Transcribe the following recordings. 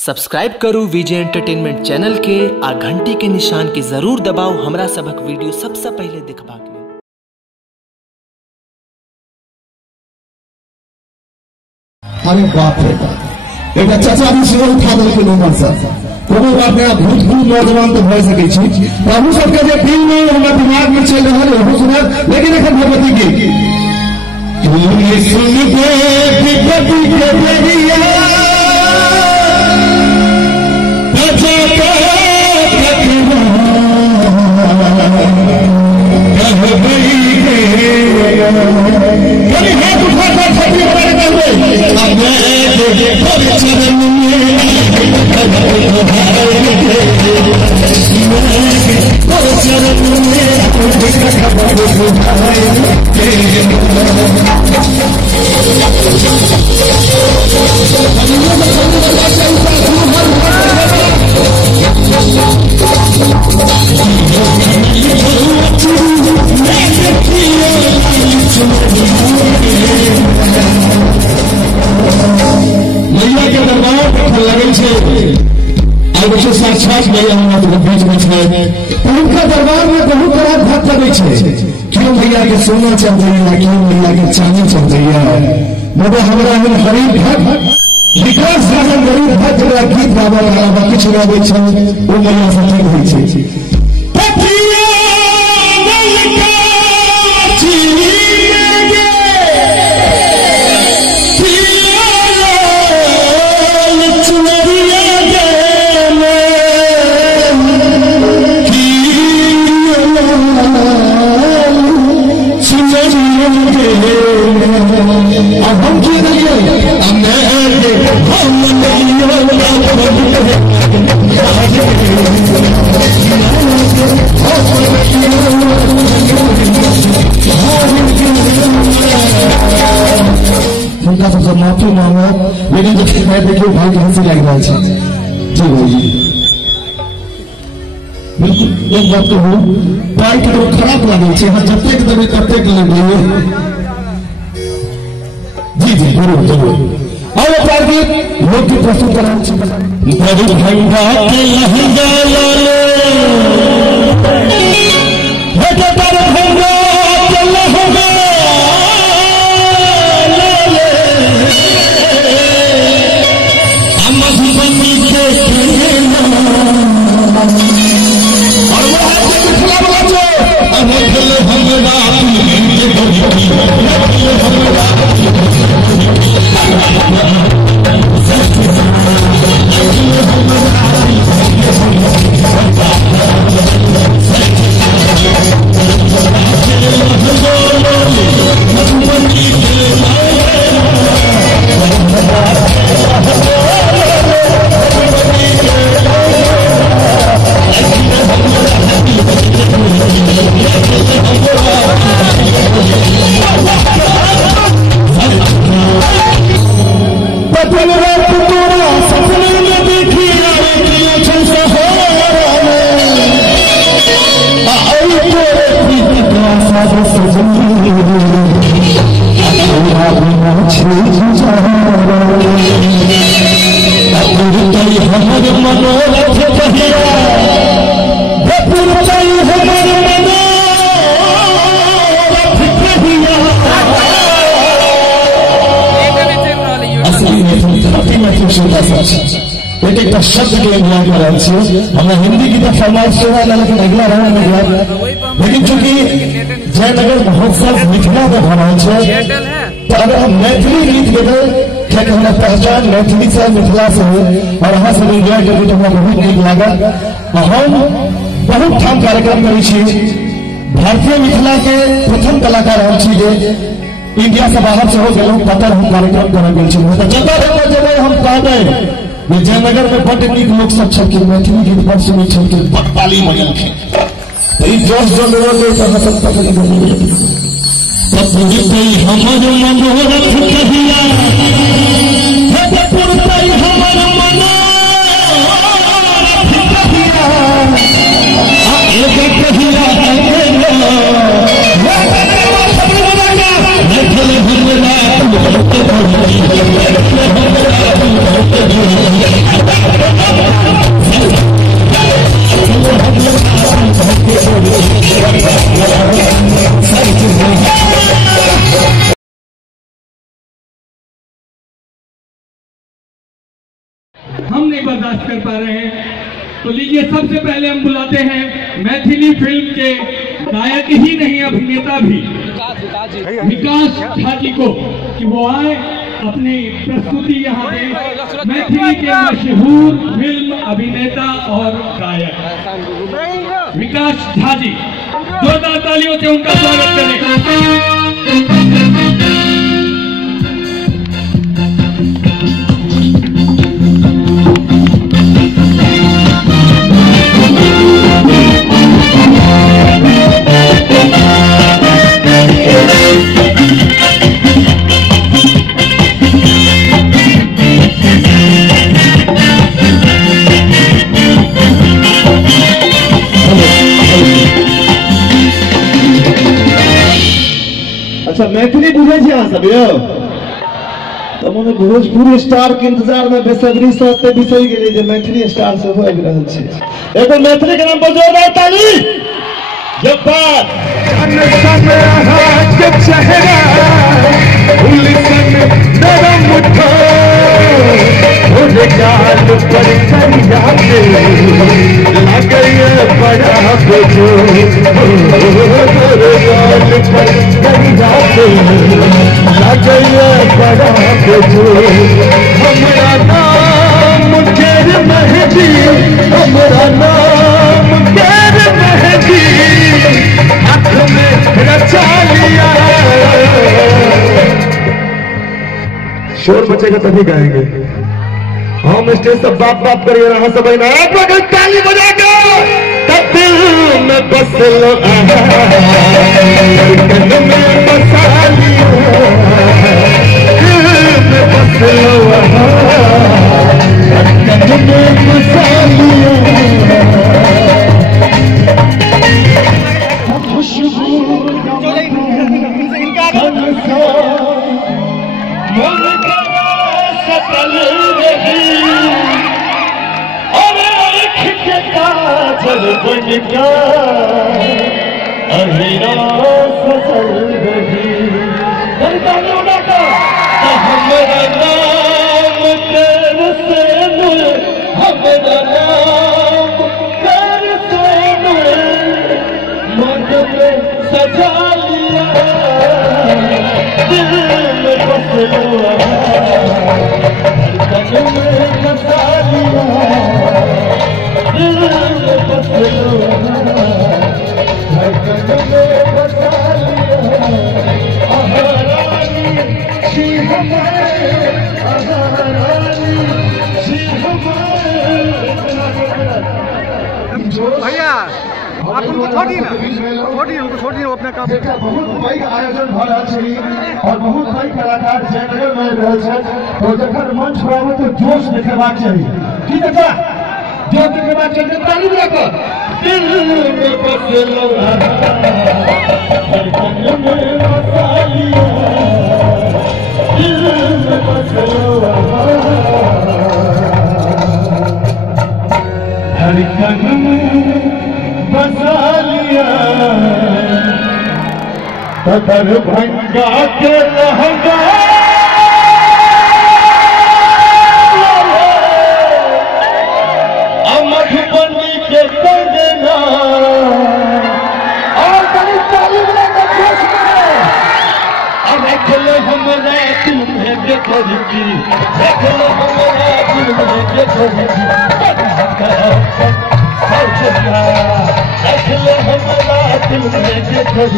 Subscribe करू विजय entertainment channel के आ घंटी के निशान के जरूर दबाओ हमरा सबक वीडियो सबसे पहले देखबाक लेल। अरे बाप रे बाप, एक चाचा भी सेहो उठा देलकै नंबर से। कोनो बात नहीं, भूतपूर्व नौजवान तो भय सकै छी। प्रभु सबके जे दिल में हमरा दिमाग में चल रहल है हो सुनत, लेकिन एखन भगवती के तुम सुन दे विपत्ति के बेरिया हाथ उठाकर छठी मैया के दरबार लगे साक्षात मैया हमारे बीच में है। उनका दरबार में बहुत बड़ा भक्त लगे क्यों मैया के सोना चल रही है, क्यों मैया के चांदी चल रही है। मगर हमारा गरीब भक्त विकास साधन गरीब भक्त गीत गावा वाला किछ गावे वो मैया से ठीक होई छै। उनका सबसे माफी मांगो, लेकिन जब शिकायत देखिए भाई की हंसी लग रहा है। जी भाई बिल्कुल एक बात तो हो, भाई के तो खराब लगे हाँ जब तक तब तब तक लगे। जी जी जरूर जरूर और पार्टी लोग की प्रस्तुत एक शब्द के इंतजार कर रहे थे। हमें हिंदी की तो फरमाइश सेवा लेकिन अगला रहा नहीं, लेकिन चूंकि जयनगर महोत्सव मिथिला का फरमाइश है, तो अगर हम मैथिली गीत गेबे क्या हमारा पहचान मैथिली से मिथिला से हो और यहाँ से इंजॉय करके तो हमें बहुत नीक लागत। हम बहुत ठाम कार्यक्रम करी भारतीय मिथिला के प्रथम कलाकार हम इंडिया से बाहर से हो गए कतर हम कार्यक्रम कर जब हम कहते जयनगर में बड़ नीक लोग सब छलखिन, मैथिली गीत बड़ सुनै छलखिन, बड़ ताली बजेलखिन। ई जोश जो लोग के सब पकड़ गए सब पुरतई हमर मनोरथ कहिया हे पुरतई हमर मनोरथ कहिया आ एक कहिया है हम नहीं बर्दाश्त कर पा रहे हैं। तो लीजिए सबसे पहले हम बुलाते हैं मैथिली फिल्म के गायक ही नहीं अभिनेता भी विकास झा जी को कि वो आए अपनी प्रस्तुति यहाँ दें। मैथिली के मशहूर फिल्म अभिनेता और गायक विकास झा जी, जोरदार तालियों से उनका स्वागत करें। अच्छा मैथिली बुझे छी अहाँ सब यौ? तो मने भोजपुरी स्टार के इंतजार में बेसब्री से एते बिसरि गेली जे मैथिली स्टार सब आबि रहल छै। एगो मैथिली के नाम पर जोरदार ताली। ये बात के चेहरा उलसन नरम मुठो गाल पर करिया के लगे बड़ा बुझो गाल पर करिया के लगे बड़ा बुझो हमरा नाम केर मेहदी हमरा नाम केर मेहदी हाथ में रचा लिया। शोर बचेगा तभी गाएंगे हम। स्टेज सब बाप बाप करिए रहा सब एक बार ताली बजा के तब दिल में बस लो धड़कन में बसा लिया दिल में बस लो धड़कन में बसा लिया। खुशबू सकल रही और आँख के काजल बनका अहिरा सजल रही। हमरा नाम तेरे से हमरा नाम तेरे से मन में सजा लिया दिल में बस लिया धड़कन में बसा लिया दिल में बस लिया धड़कन में बसा लिया। आहारानी सी हमारे आहारानी सी हमारे। भैया आप उनको छोड़िए ना, छोड़िए उनको, छोड़िए वो अपने काम। बहुत पैघ आयोजन भ रहल छै और बहुत पैघ कलाकार जयनगर में आबि रहल छथि। तो जखन मंच पर आबे तो जोश देखेबाक चाही। की देखा जोश देखेबाक चाही। ताली बजा कर दिल में बसलो धड़कन में बसा लिया दिल में बसलो धड़कन में बसा लिया। दरभंगा के लहंगा मधुबनी के कंगना और ताली बजा कर देखलो हमरा दिल में बेखोदी देखलो हमरा दिल में बेखोदी देखलो हमरा दिल में बेखोदी।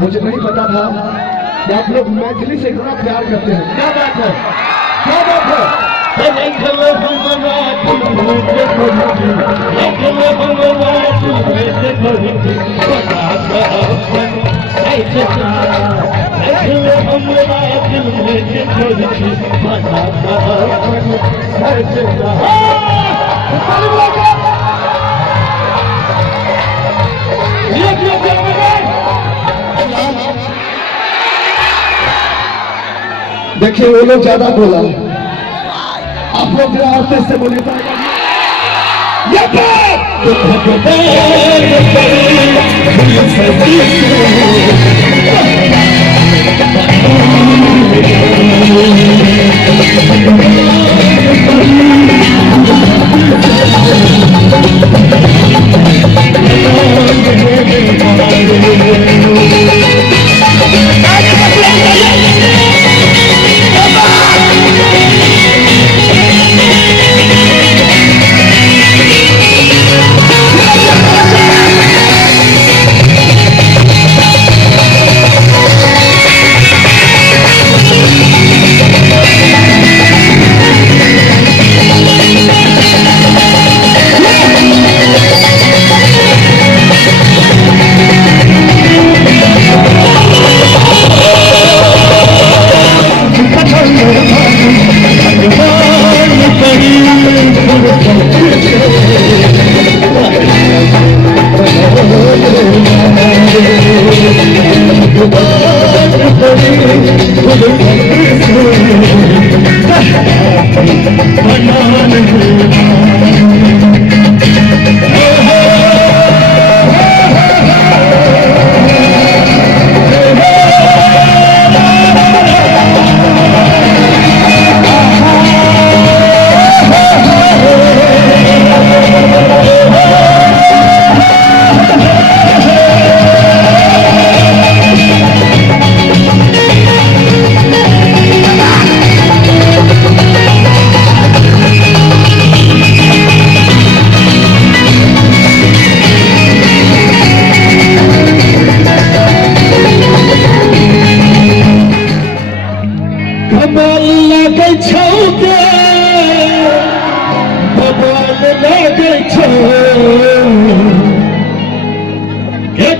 मुझे नहीं पता था कि आप लोग मैथिली से इतना प्यार करते हैं। क्या बात है, क्या बात है। देखलो हमरा दिल में बेखोदी देखलो हमरा दिल में बेखोदी देखिए वो लोग ज्यादा बोला, आप लोग जरा और से बोले तो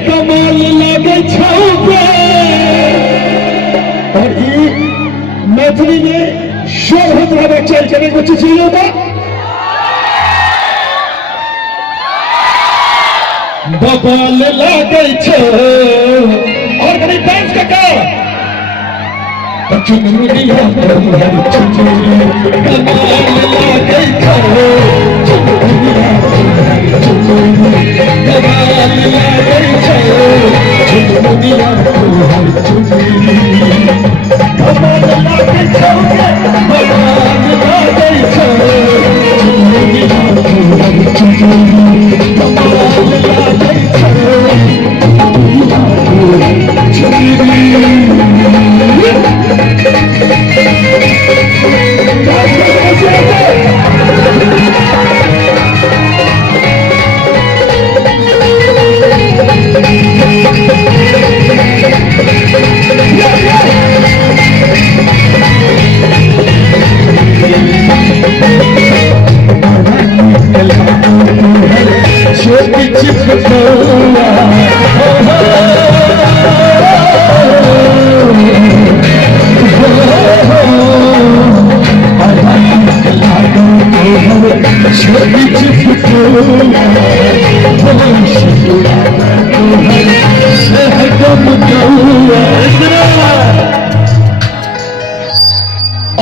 कमाल लगे और ये मैथिली में शोर होत रहे चल चले कुछ चीजों का बबाल लगे और कहीं डांस का चुनरिया कमाल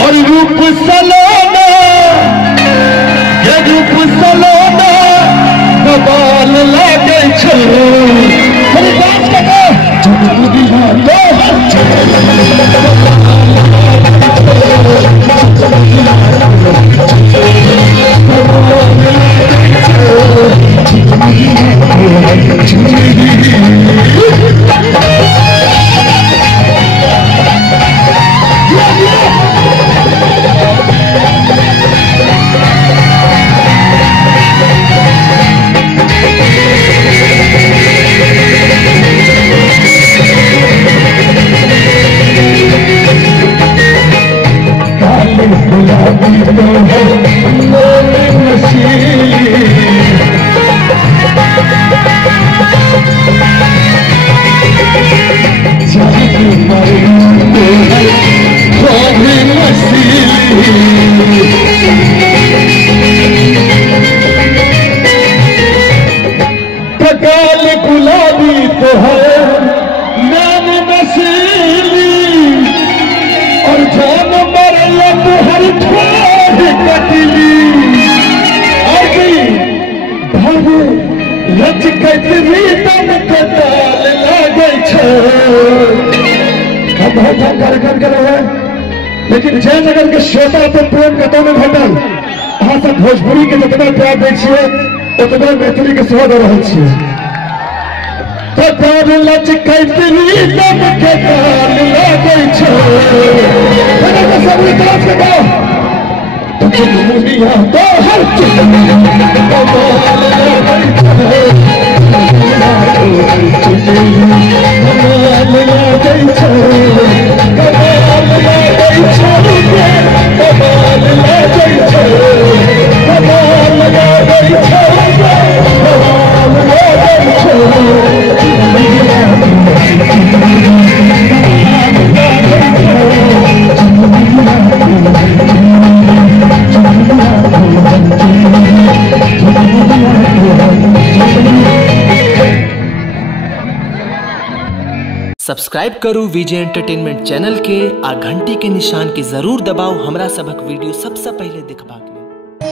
और रूप सलोना ये रूप सलोना बबाल लागे छो अरे डांस करो पकाल गुलाबी तो है नाम नशीली और जान मरल हर ठोर कटली भागे लचकत रीतम के ताल लागे कार्यक्रम कर रहे हैं लेकिन जयनगर के श्रोता तो प्रेम कतौ में घटल अहाँ सब भोजपुरी के जितना प्यार दै छियै उतना मैथिली के सेवा दे रहल छियै कतार लचकत रीतम के ताल लागे सब विकास के गाँव दुनिया तो हर सब्सक्राइब करू विजय एंटरटेनमेंट चैनल के आ घंटी के निशान के जरूर दबाओ हमरा सबक वीडियो सबसे पहले दिखबा के।